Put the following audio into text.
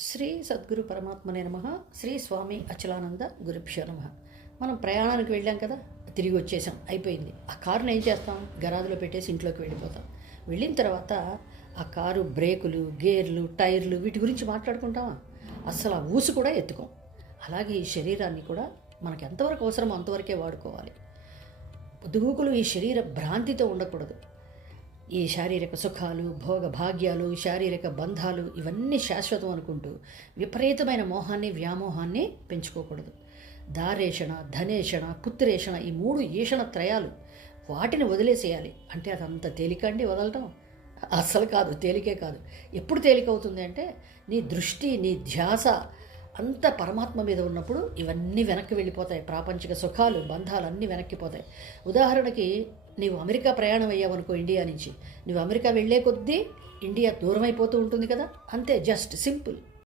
శ్రీ సద్గురు పరమాత్మనే నమః. శ్రీ స్వామి అచలానంద గురుభ్యో నమః. మనం ప్రయాణానికి వెళ్ళాం కదా, తిరిగి వచ్చేసాం, అయిపోయింది. ఆ కారుని ఏం చేస్తాం? గరాజులో పెట్టేసి ఇంట్లోకి వెళ్ళిపోతాం. వెళ్ళిన తర్వాత ఆ కారు బ్రేకులు, గేర్లు, టైర్లు వీటి గురించి మాట్లాడుకుంటామా? అస్సలు ఆ ఊసు కూడా ఎత్తుకోం. అలాగే ఈ శరీరాన్ని కూడా మనకు ఎంతవరకు అవసరమో అంతవరకే వాడుకోవాలి. పొద్దుగూకులు ఈ శరీర భ్రాంతితో ఉండకూడదు. ఈ శారీరక సుఖాలు, భోగ భాగ్యాలు, శారీరక బంధాలు ఇవన్నీ శాశ్వతం అనుకుంటూ విపరీతమైన మోహాన్ని, వ్యామోహాన్ని పెంచుకోకూడదు. దారేషణ, ధనేషణ, పుత్రేషణ, ఈ 3 ఈషణ త్రయాలు, వాటిని వదిలేసేయాలి. అంటే అదంత తేలికండి వదలటం? అస్సలు కాదు, తేలికే కాదు. ఎప్పుడు తేలికవుతుంది అంటే నీ దృష్టి, నీ ధ్యాస అంత పరమాత్మ మీద ఉన్నప్పుడు ఇవన్నీ వెనక్కి వెళ్ళిపోతాయి. ప్రాపంచిక సుఖాలు, బంధాలు అన్నీ వెనక్కిపోతాయి. ఉదాహరణకి నీవు అమెరికా ప్రయాణం అయ్యావనుకో, ఇండియా నుంచి నువ్వు అమెరికా వెళ్ళే కొద్దీ ఇండియా దూరం అయిపోతూ ఉంటుంది కదా, అంతే, జస్ట్ సింపుల్.